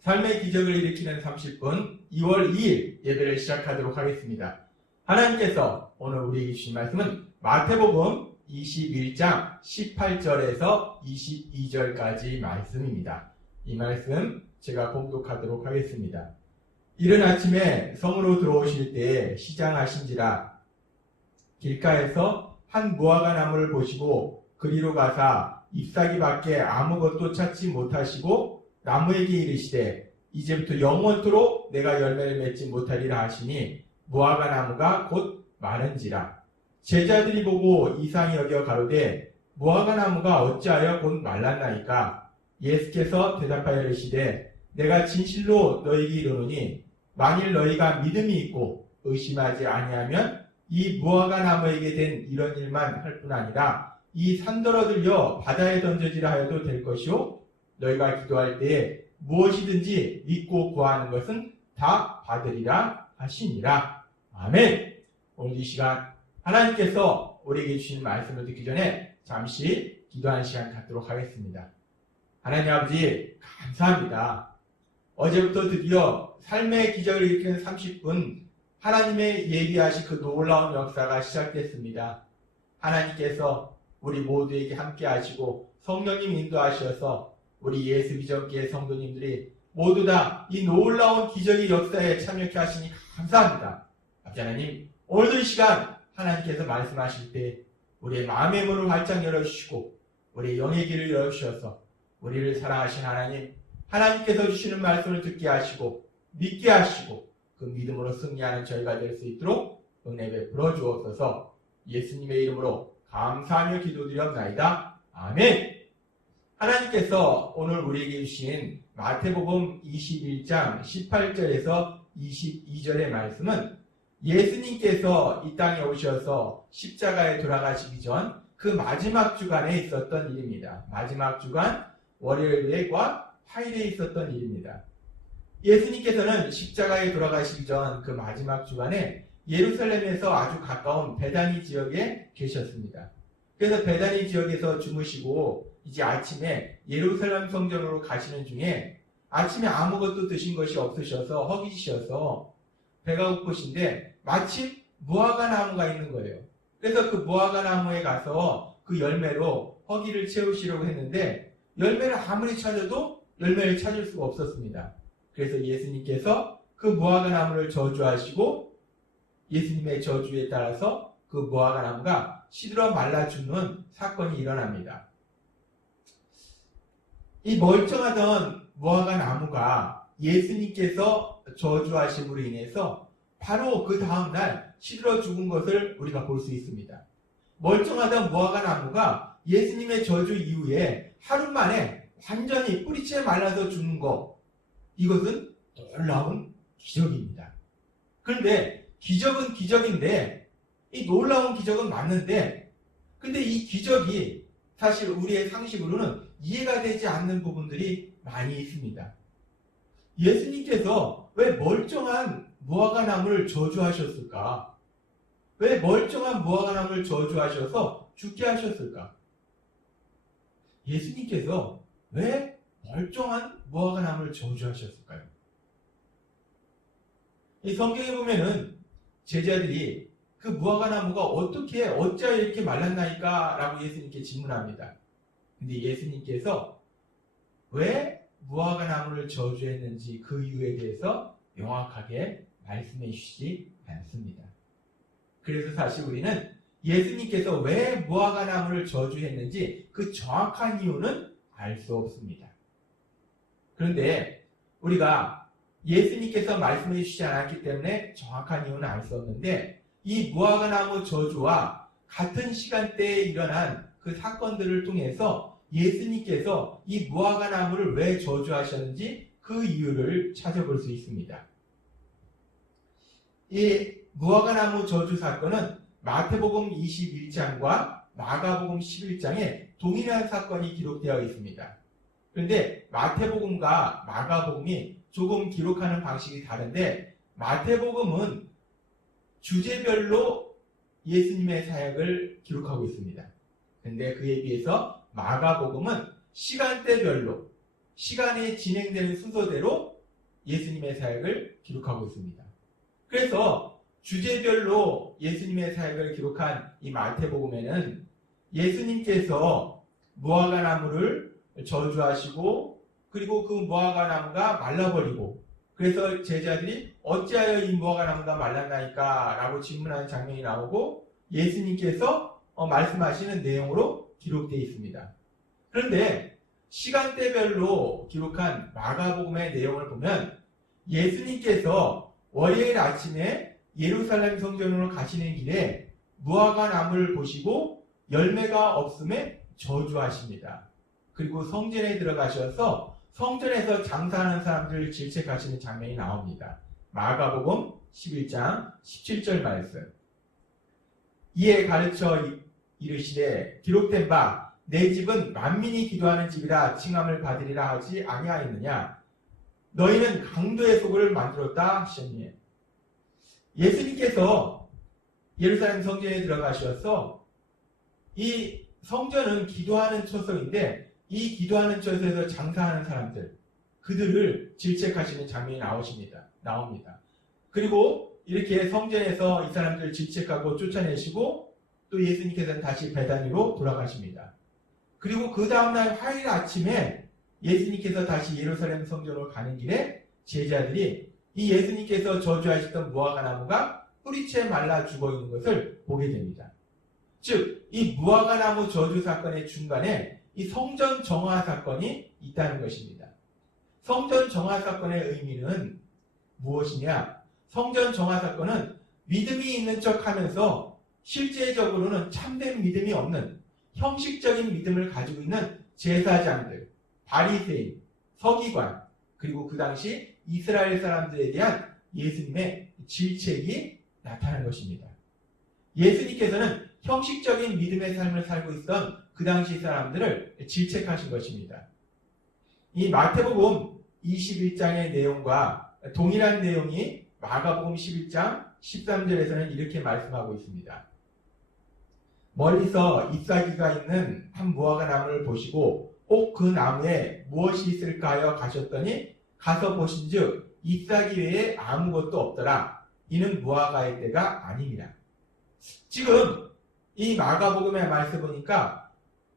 삶의 기적을 일으키는 30분 2월 2일 예배를 시작하도록 하겠습니다. 하나님께서 오늘 우리에게 주신 말씀은 마태복음 21장 18절에서 22절까지 말씀입니다. 이 말씀 제가 봉독하도록 하겠습니다. 이른 아침에 성으로 들어오실 때에 시장하신지라 길가에서 한 무화과 나무를 보시고 그리로 가사 잎사귀 밖에 아무것도 찾지 못하시고 나무에게 이르시되 이제부터 영원토록 내가 열매를 맺지 못하리라 하시니 무화과 나무가 곧 마른지라. 제자들이 보고 이상히 여겨 가로되 무화과 나무가 어찌하여 곧 말랐나이까. 예수께서 대답하여 이르시되 내가 진실로 너희에게 이르노니 만일 너희가 믿음이 있고 의심하지 아니하면 이 무화과 나무에게 된 이런 일만 할 뿐 아니라 이 산더러 들려 바다에 던져지라 하여도 될 것이요 너희가 기도할 때에 무엇이든지 믿고 구하는 것은 다 받으리라 하시니라. 아멘. 오늘 이 시간 하나님께서 우리에게 주신 말씀을 듣기 전에 잠시 기도하는 시간 갖도록 하겠습니다. 하나님 아버지 감사합니다. 어제부터 드디어 삶의 기적을 일으키는 30분 하나님의 예비하신 그 놀라운 역사가 시작됐습니다. 하나님께서 우리 모두에게 함께 하시고 성령님 인도하셔서 우리 예수비전교회 성도님들이 모두 다 이 놀라운 기적의 역사에 참여케 하시니 감사합니다. 아버지 하나님, 오늘도 이 시간 하나님께서 말씀하실 때 우리의 마음의 문을 활짝 열어주시고 우리의 영의 길을 열어주셔서 우리를 사랑하신 하나님, 하나님께서 주시는 말씀을 듣게 하시고 믿게 하시고 그 믿음으로 승리하는 저희가 될 수 있도록 은혜 베풀어 주옵소서. 예수님의 이름으로 감사하며 기도드렸나이다. 아멘. 하나님께서 오늘 우리에게 주신 마태복음 21장 18절에서 22절의 말씀은 예수님께서 이 땅에 오셔서 십자가에 돌아가시기 전 그 마지막 주간에 있었던 일입니다. 마지막 주간 월요일과 화요일에 있었던 일입니다. 예수님께서는 십자가에 돌아가시기 전 그 마지막 주간에 예루살렘에서 아주 가까운 베다니 지역에 계셨습니다. 그래서 베다니 지역에서 주무시고 이제 아침에 예루살렘 성전으로 가시는 중에 아침에 아무것도 드신 것이 없으셔서 허기지셔서 배가 고프신데 마침 무화과 나무가 있는 거예요. 그래서 그 무화과 나무에 가서 그 열매로 허기를 채우시려고 했는데 열매를 아무리 찾아도 열매를 찾을 수가 없었습니다. 그래서 예수님께서 그 무화과 나무를 저주하시고 예수님의 저주에 따라서 그 무화과 나무가 시들어 말라 죽는 사건이 일어납니다. 이 멀쩡하던 무화과 나무가 예수님께서 저주하심으로 인해서 바로 그 다음날 시들어 죽은 것을 우리가 볼 수 있습니다. 멀쩡하던 무화과 나무가 예수님의 저주 이후에 하루 만에 완전히 뿌리채 말라서 죽는 것, 이것은 놀라운 기적입니다. 그런데 기적은 기적인데 이 놀라운 기적은 맞는데 근데 이 기적이 사실 우리의 상식으로는 이해가 되지 않는 부분들이 많이 있습니다. 예수님께서 왜 멀쩡한 무화과 나무를 저주하셨을까? 왜 멀쩡한 무화과 나무를 저주하셔서 죽게 하셨을까? 예수님께서 왜 멀쩡한 무화과 나무를 저주하셨을까요? 이 성경에 보면은 제자들이 그 무화과 나무가 어찌하여 이렇게 말랐나이까? 라고 예수님께 질문합니다. 근데 예수님께서 왜 무화과 나무를 저주했는지 그 이유에 대해서 명확하게 말씀해 주시지 않습니다. 그래서 사실 우리는 예수님께서 왜 무화과 나무를 저주했는지 그 정확한 이유는 알 수 없습니다. 그런데 우리가 예수님께서 말씀해 주시지 않았기 때문에 정확한 이유는 알 수 없는데 이 무화과 나무 저주와 같은 시간대에 일어난 그 사건들을 통해서 예수님께서 이 무화과 나무를 왜 저주하셨는지 그 이유를 찾아볼 수 있습니다. 이 무화과 나무 저주 사건은 마태복음 21장과 마가복음 11장에 동일한 사건이 기록되어 있습니다. 그런데 마태복음과 마가복음이 조금 기록하는 방식이 다른데 마태복음은 주제별로 예수님의 사역을 기록하고 있습니다. 그런데 그에 비해서 마가복음은 시간대별로 시간이 진행되는 순서대로 예수님의 사역을 기록하고 있습니다. 그래서 주제별로 예수님의 사역을 기록한 이 마태복음에는 예수님께서 무화과 나무를 저주하시고 그리고 그 무화과 나무가 말라버리고 그래서 제자들이 어찌하여 이 무화과 나무가 말랐나이까 라고 질문하는 장면이 나오고 예수님께서 말씀하시는 내용으로 기록되어 있습니다. 그런데 시간대별로 기록한 마가복음의 내용을 보면 예수님께서 월요일 아침에 예루살렘 성전으로 가시는 길에 무화과 나무를 보시고 열매가 없음에 저주하십니다. 그리고 성전에 들어가셔서 성전에서 장사하는 사람들을 질책하시는 장면이 나옵니다. 마가복음 11장 17절 말씀. 이에 가르쳐 이르시되 기록된 바 내 집은 만민이 기도하는 집이라 칭함을 받으리라 하지 아니하였느냐. 너희는 강도의 소굴을 만들었다 하셨니. 예수님께서 예루살렘 성전에 들어가셔서 이 성전은 기도하는 처소인데 이 기도하는 처소에서 장사하는 사람들 그들을 질책하시는 장면이 나옵니다. 그리고 이렇게 성전에서 이 사람들을 질책하고 쫓아내시고 또 예수님께서는 다시 베다니로 돌아가십니다. 그리고 그 다음날 화요일 아침에 예수님께서 다시 예루살렘 성전으로 가는 길에 제자들이 이 예수님께서 저주하셨던 무화과 나무가 뿌리채 말라 죽어 있는 것을 보게 됩니다. 즉, 이 무화과 나무 저주 사건의 중간에 이 성전 정화 사건이 있다는 것입니다. 성전 정화 사건의 의미는 무엇이냐? 성전 정화 사건은 믿음이 있는 척 하면서 실제적으로는 참된 믿음이 없는 형식적인 믿음을 가지고 있는 제사장들, 바리새인, 서기관, 그리고 그 당시 이스라엘 사람들에 대한 예수님의 질책이 나타난 것입니다. 예수님께서는 형식적인 믿음의 삶을 살고 있던 그 당시 사람들을 질책하신 것입니다. 이 마태복음 21장의 내용과 동일한 내용이 마가복음 11장 13절에서는 이렇게 말씀하고 있습니다. 멀리서 잎사귀가 있는 한 무화과 나무를 보시고 꼭 그 나무에 무엇이 있을까 하여 가셨더니 가서 보신즉 잎사귀 외에 아무것도 없더라. 이는 무화과의 때가 아닙니다. 지금 이 마가복음의 말씀 보니까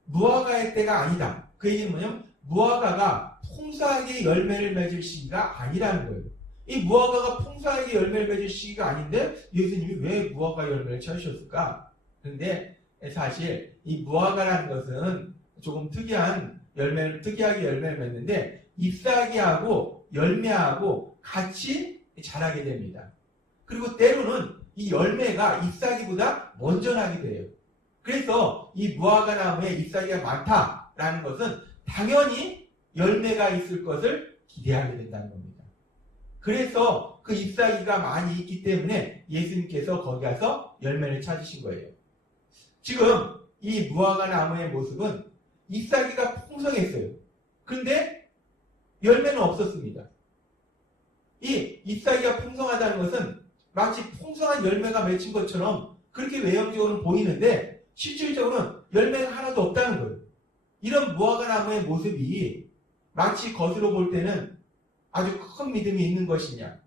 무화과의 때가 아니다. 그 얘기는 뭐냐면 무화과가 풍성하게 열매를 맺을 시기가 아니라는 거예요. 이 무화과가 풍성하게 열매를 맺을 시기가 아닌데 예수님이 왜 무화과 열매를 찾으셨을까? 그런데 사실 이 무화과라는 것은 조금 특이하게 열매를 맺는데 잎사귀하고 열매하고 같이 자라게 됩니다. 그리고 때로는 이 열매가 잎사귀보다 먼저 나게 돼요. 그래서 이 무화과 나무에 잎사귀가 많다라는 것은 당연히 열매가 있을 것을 기대하게 된다는 겁니다. 그래서 그 잎사귀가 많이 있기 때문에 예수님께서 거기 가서 열매를 찾으신 거예요. 지금 이 무화과 나무의 모습은 잎사귀가 풍성했어요. 그런데 열매는 없었습니다. 이 잎사귀가 풍성하다는 것은 마치 풍성한 열매가 맺힌 것처럼 그렇게 외형적으로는 보이는데 실질적으로는 열매가 하나도 없다는 거예요. 이런 무화과 나무의 모습이 마치 겉으로 볼 때는 아주 큰 믿음이 있는 것이냐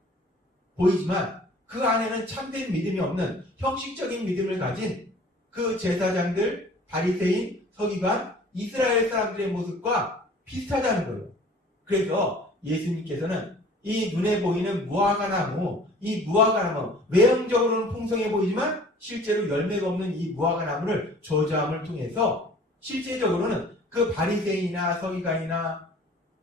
보이지만 그 안에는 참된 믿음이 없는 형식적인 믿음을 가진 그 제사장들, 바리새인, 서기관, 이스라엘 사람들의 모습과 비슷하다는 거예요. 그래서 예수님께서는 이 눈에 보이는 무화과 나무, 이 무화과 나무 외형적으로는 풍성해 보이지만 실제로 열매가 없는 이 무화과 나무를 저주함을 통해서 실제적으로는 그 바리새인이나 서기관이나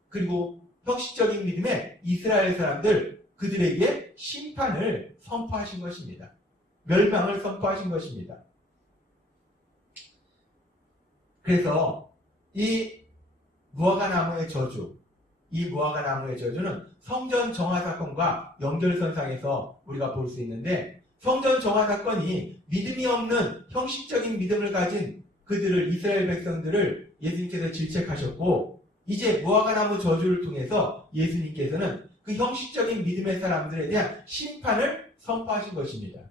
그리고 형식적인 믿음의 이스라엘 사람들 그들에게 심판을 선포하신 것입니다. 멸망을 선포하신 것입니다. 그래서 이 무화과 나무의 저주, 이 무화과 나무의 저주는 성전 정화 사건과 연결선상에서 우리가 볼 수 있는데 성전 정화 사건이 믿음이 없는 형식적인 믿음을 가진 그들을 이스라엘 백성들을 예수님께서 질책하셨고 이제 무화과 나무 저주를 통해서 예수님께서는 그 형식적인 믿음의 사람들에 대한 심판을 선포하신 것입니다.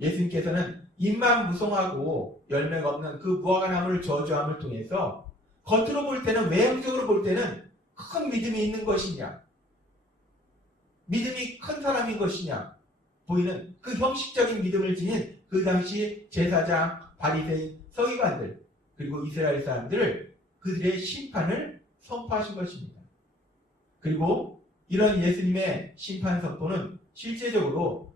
예수님께서는 입만 무성하고 열매가 없는 그 무화과 나무를 저주함을 통해서 겉으로 볼 때는 외형적으로 볼 때는 큰 믿음이 있는 것이냐 믿음이 큰 사람인 것이냐 보이는 그 형식적인 믿음을 지닌 그 당시 제사장, 바리새인, 서기관들 그리고 이스라엘 사람들을 그들의 심판을 선포하신 것입니다. 그리고 이런 예수님의 심판 선포는 실제적으로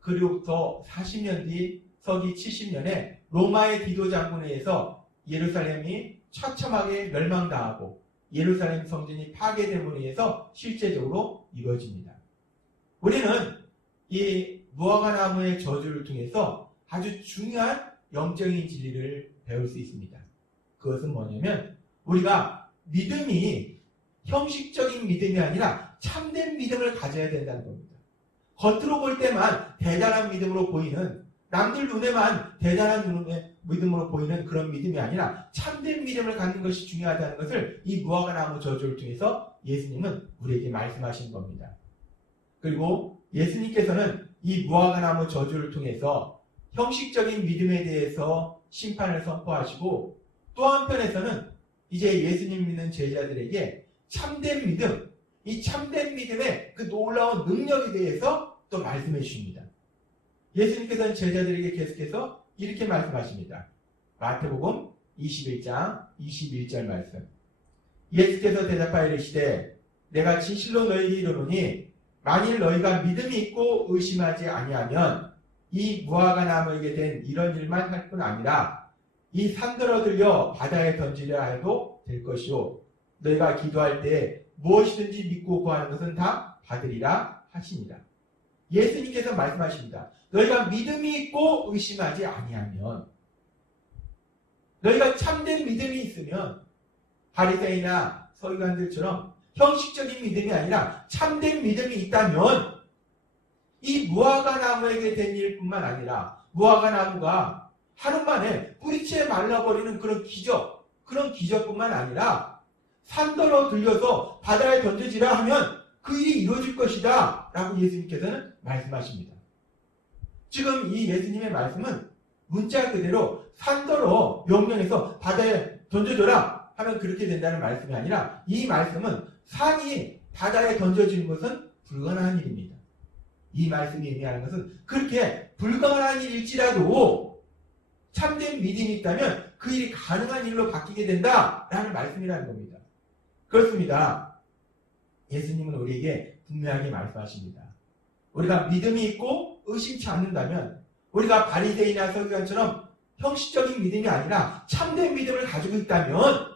그로부터 40년 뒤 서기 70년에 로마의 디도 장군에 의해서 예루살렘이 처참하게 멸망당하고 예루살렘 성전이 파괴됨으로 인해서 실제적으로 이루어집니다. 우리는 이 무화과 나무의 저주를 통해서 아주 중요한 영적인 진리를 배울 수 있습니다. 그것은 뭐냐면 우리가 믿음이 형식적인 믿음이 아니라 참된 믿음을 가져야 된다는 겁니다. 겉으로 볼 때만 대단한 믿음으로 보이는 남들 눈에만 대단한 믿음으로 보이는 그런 믿음이 아니라 참된 믿음을 갖는 것이 중요하다는 것을 이 무화과 나무 저주를 통해서 예수님은 우리에게 말씀하신 겁니다. 그리고 예수님께서는 이 무화과 나무 저주를 통해서 형식적인 믿음에 대해서 심판을 선포하시고 또 한편에서는 이제 예수님 믿는 제자들에게 참된 믿음, 이 참된 믿음의 그 놀라운 능력에 대해서 또 말씀해 주십니다. 예수님께서는 제자들에게 계속해서 이렇게 말씀하십니다. 마태복음 21장 21절 말씀. 예수께서 대답하여 이르시되 내가 진실로 너희에게 이르노니 만일 너희가 믿음이 있고 의심하지 아니하면 이 무화과 나무에게 된 이런 일만 할 뿐 아니라 이 산더러 들려 바다에 던지려 해도 될 것이요 너희가 기도할 때 무엇이든지 믿고 구하는 것은 다 받으리라 하시니라. 예수님께서 말씀하십니다. 너희가 믿음이 있고 의심하지 아니하면 너희가 참된 믿음이 있으면 바리새인이나 서기관들처럼 형식적인 믿음이 아니라 참된 믿음이 있다면 이 무화과 나무에게 된 일뿐만 아니라 무화과 나무가 하루 만에 뿌리채 말라버리는 그런 기적뿐만 아니라 산더러 들려서 바다에 던져지라 하면 그 일이 이루어질 것이다 라고 예수님께서는 말씀하십니다. 지금 이 예수님의 말씀은 문자 그대로 산더러 명령해서 바다에 던져줘라 하면 그렇게 된다는 말씀이 아니라 이 말씀은 산이 바다에 던져지는 것은 불가능한 일입니다. 이 말씀이 의미하는 것은 그렇게 불가능한 일일지라도 참된 믿음이 있다면 그 일이 가능한 일로 바뀌게 된다라는 말씀이라는 겁니다. 그렇습니다. 예수님은 우리에게 분명하게 말씀하십니다. 우리가 믿음이 있고 의심치 않는다면 우리가 바리새인이나 서기관처럼 형식적인 믿음이 아니라 참된 믿음을 가지고 있다면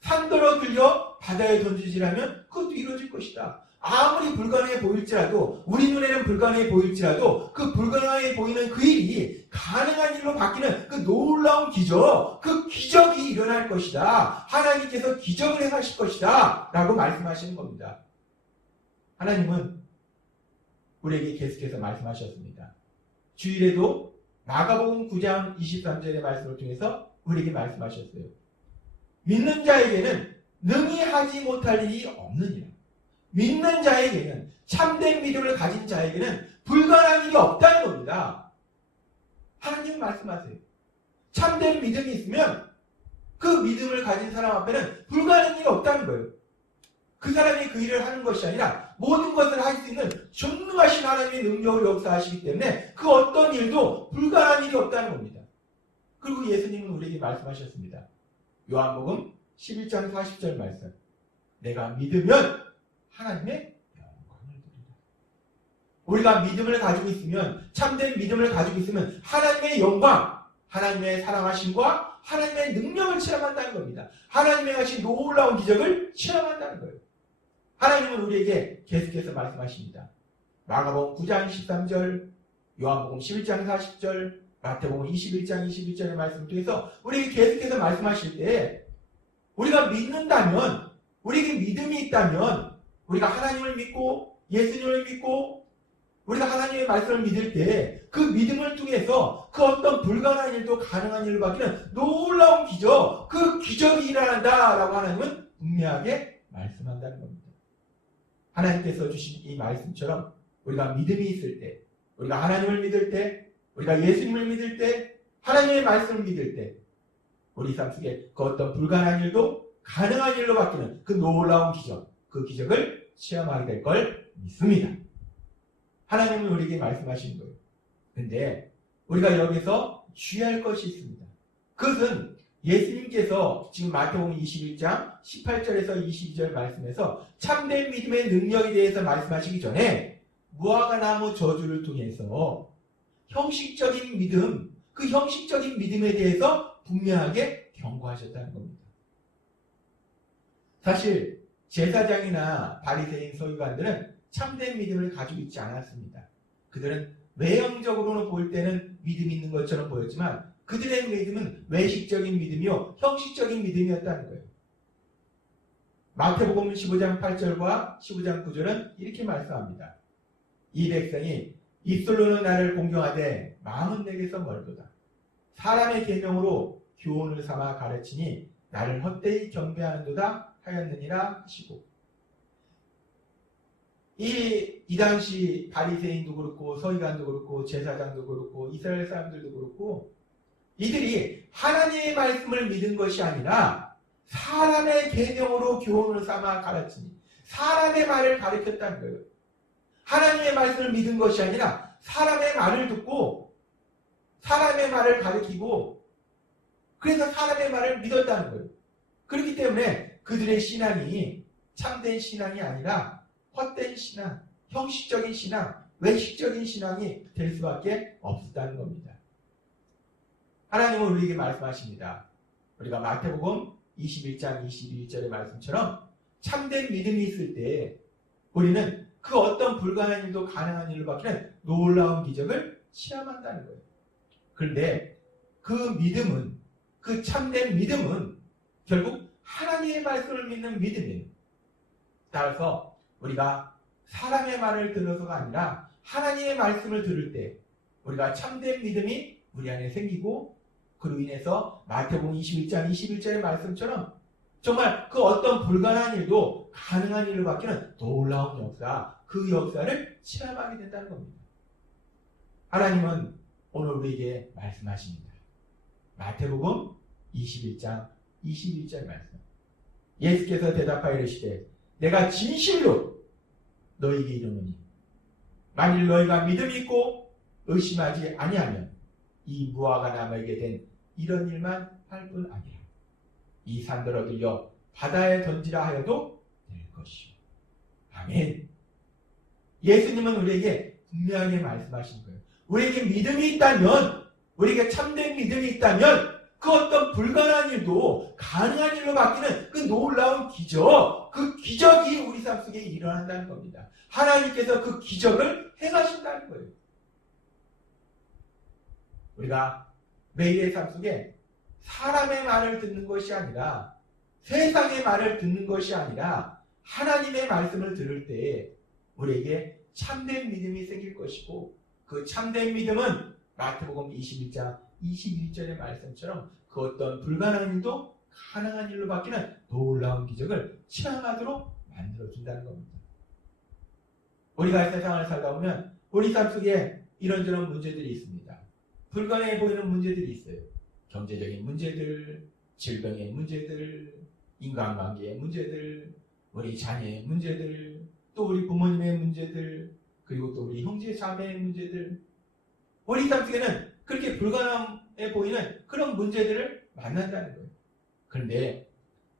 산더러 들려 바다에 던지지라면 그것도 이루어질 것이다. 아무리 불가능해 보일지라도 우리 눈에는 불가능해 보일지라도 그 불가능해 보이는 그 일이 가능한 일로 바뀌는 그 놀라운 기적, 그 기적이 일어날 것이다. 하나님께서 기적을 행하실 것이다 라고 말씀하시는 겁니다. 하나님은 우리에게 계속해서 말씀하셨습니다. 주일에도 마가복음 9장 23절의 말씀을 통해서 우리에게 말씀하셨어요. 믿는 자에게는 능히 하지 못할 일이 없느니라. 믿는 자에게는, 참된 믿음을 가진 자에게는 불가능한 일이 없다는 겁니다. 하나님 말씀하세요. 참된 믿음이 있으면 그 믿음을 가진 사람 앞에는 불가능한 일이 없다는 거예요. 그 사람이 그 일을 하는 것이 아니라 모든 것을 할 수 있는 전능하신 하나님의 능력을 역사하시기 때문에 그 어떤 일도 불가능한 일이 없다는 겁니다. 그리고 예수님은 우리에게 말씀하셨습니다. 요한복음 11장 40절 말씀. 내가 믿으면 하나님의 영광을 드리라. 우리가 믿음을 가지고 있으면, 참된 믿음을 가지고 있으면 하나님의 영광, 하나님의 사랑하심과 하나님의 능력을 체험한다는 겁니다. 하나님의 하신 놀라운 기적을 체험한다는 거예요. 하나님은 우리에게 계속해서 말씀하십니다. 마가복음 9장 13절, 요한복음 11장 40절, 마태복음 21장 21절의 말씀을 통해서 우리에게 계속해서 말씀하실 때 우리가 믿는다면, 우리에게 믿음이 있다면, 우리가 하나님을 믿고 예수님을 믿고 우리가 하나님의 말씀을 믿을 때 그 믿음을 통해서 그 어떤 불가능한 일도 가능한 일로 바뀌는 놀라운 기적, 그 기적이 일어난다라고 하나님은 분명하게 말씀한다는 겁니다. 하나님께서 주신 이 말씀처럼 우리가 믿음이 있을 때, 우리가 하나님을 믿을 때, 우리가 예수님을 믿을 때, 하나님의 말씀을 믿을 때 우리 삶 속에 그 어떤 불가능한 일도 가능한 일로 바뀌는 그 놀라운 기적, 그 기적을 체험하게 될 걸 믿습니다. 하나님은 우리에게 말씀하신 거예요. 근데 우리가 여기서 주의할 것이 있습니다. 그것은 예수님께서 지금 마태복음 21장 18절에서 22절 말씀에서 참된 믿음의 능력에 대해서 말씀하시기 전에 무화과나무 저주를 통해서 형식적인 믿음, 그 형식적인 믿음에 대해서 분명하게 경고하셨다는 겁니다. 사실 제사장이나 바리새인 서기관들은 참된 믿음을 가지고 있지 않았습니다. 그들은 외형적으로는 볼 때는 믿음이 있는 것처럼 보였지만 그들의 믿음은 외식적인 믿음이요 형식적인 믿음이었다는 거예요. 마태복음 15장 8절과 15장 9절은 이렇게 말씀합니다. 이 백성이 입술로는 나를 공경하되 마음은 내게서 멀도다. 사람의 계명으로 교훈을 삼아 가르치니 나를 헛되이 경배하는도다 하였느니라 하시고, 이 당시 바리새인도 그렇고 서기관도 그렇고 제사장도 그렇고 이스라엘 사람들도 그렇고 이들이 하나님의 말씀을 믿은 것이 아니라 사람의 계명으로 교훈을 삼아 가르치니 사람의 말을 가르쳤다는 거예요. 하나님의 말씀을 믿은 것이 아니라 사람의 말을 듣고 사람의 말을 가르치고 그래서 사람의 말을 믿었다는 거예요. 그렇기 때문에 그들의 신앙이 참된 신앙이 아니라 헛된 신앙, 형식적인 신앙, 외식적인 신앙이 될 수밖에 없었다는 겁니다. 하나님은 우리에게 말씀하십니다. 우리가 마태복음 21장 21절의 말씀처럼 참된 믿음이 있을 때 우리는 그 어떤 불가능한 일도 가능한 일로 바뀌는 놀라운 기적을 체험한다는 거예요. 그런데 그 믿음은, 그 참된 믿음은 결국 하나님의 말씀을 믿는 믿음이에요. 따라서 우리가 사람의 말을 들어서가 아니라 하나님의 말씀을 들을 때 우리가 참된 믿음이 우리 안에 생기고 그로 인해서 마태복음 21장 21절의 말씀처럼 정말 그 어떤 불가능한 일도 가능한 일로 바뀌는 놀라운 역사, 그 역사를 체험하게 된다는 겁니다. 하나님은 오늘 우리에게 말씀하십니다. 마태복음 21장 21절 말씀. 예수께서 대답하여 이르시되 내가 진실로 너희에게 이르노니 만일 너희가 믿음이 있고 의심하지 아니하면 이 무화과 나무에게 된 이런 일만 할 뿐 아니라 이 산더러 들려 바다에 던지라 하여도 될 것이요. 아멘. 예수님은 우리에게 분명하게 말씀하신 거예요. 우리에게 믿음이 있다면, 우리에게 참된 믿음이 있다면 그 어떤 불가능한 일도 가능한 일로 바뀌는 그 놀라운 기적, 그 기적이 우리 삶 속에 일어난다는 겁니다. 하나님께서 그 기적을 행하신다는 거예요. 우리가 매일의 삶 속에 사람의 말을 듣는 것이 아니라 세상의 말을 듣는 것이 아니라 하나님의 말씀을 들을 때 우리에게 참된 믿음이 생길 것이고 그 참된 믿음은 마태복음 21장 21절의 말씀처럼 그 어떤 불가능한 일도 가능한 일로 바뀌는 놀라운 기적을 체험하도록 만들어준다는 겁니다. 우리가 세상을 살다 보면 우리 삶 속에 이런저런 문제들이 있습니다. 불가능해 보이는 문제들이 있어요. 경제적인 문제들, 질병의 문제들, 인간관계의 문제들, 우리 자녀의 문제들, 또 우리 부모님의 문제들, 그리고 또 우리 형제 자매의 문제들. 우리 삶 속에는 그렇게 불가능해 보이는 그런 문제들을 만난다는 거예요. 그런데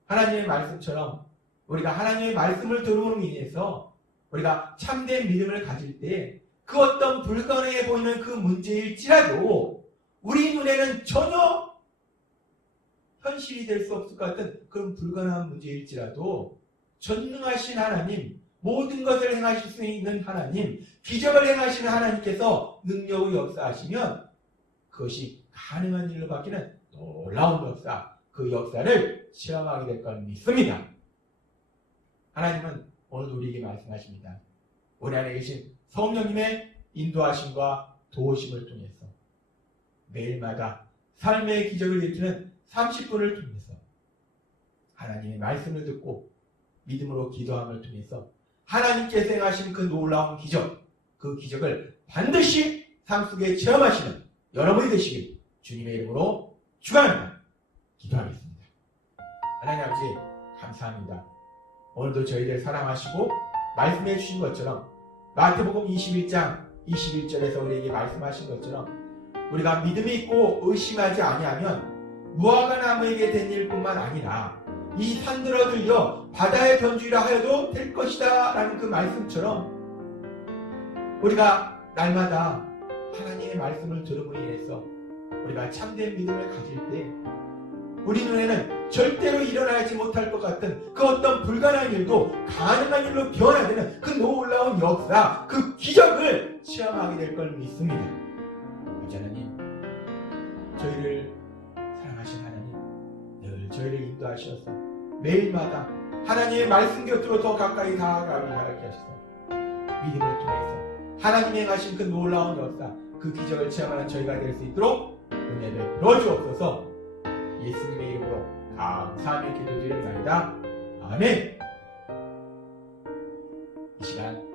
하나님의 말씀처럼 우리가 하나님의 말씀을 들음으로 인해서 우리가 참된 믿음을 가질 때 그 어떤 불가능해 보이는 그 문제일지라도 우리 눈에는 전혀 현실이 될 수 없을 것 같은 그런 불가능한 문제일지라도 전능하신 하나님, 모든 것을 행하실 수 있는 하나님, 기적을 행하시는 하나님께서 능력을 역사하시면 그것이 가능한 일로 바뀌는 놀라운 역사, 그 역사를 체험하게 될 걸 믿습니다. 하나님은 오늘 우리에게 말씀하십니다. 우리 안에 계신 성령님의 인도하심과 도우심을 통해서 매일마다 삶의 기적을 일으키는 30분을 통해서 하나님의 말씀을 듣고 믿음으로 기도함을 통해서 하나님께서 행하신 그 놀라운 기적, 그 기적을 반드시 삶 속에 체험하시는 여러분이 되시길 주님의 이름으로 축원합니다. 기도하겠습니다. 하나님 아버지 감사합니다. 오늘도 저희들 사랑하시고 말씀해 주신 것처럼 마태복음 21장 21절에서 우리에게 말씀하신 것처럼 우리가 믿음이 있고 의심하지 아니하면 무화과 나무에게 된 일뿐만 아니라 이 산들어 들려 바다에 던지라 하여도 될 것이다 라는 그 말씀처럼 우리가 날마다 하나님의 말씀을 들음으로 인해서 우리가 참된 믿음을 가질 때 우리 눈에는 절대로 일어나지 못할 것 같은 그 어떤 불가능한 일도 가능한 일로 변화되는 그 놀라운 역사, 그 기적을 체험하게 될 걸 믿습니다. 아버지 하나님, 저희를 사랑하신 하나님, 늘 저희를 인도하셔서 매일마다 하나님의 말씀 곁으로 더 가까이 다가가게 하셔서 믿음을 통해서 하나님의 행하신 그 놀라운 역사, 그 기적을 체험하는 저희가 될 수 있도록 은혜를 부어주옵소서. 예수님의 이름으로 감사하며 기도드립니다. 아멘. 이 시간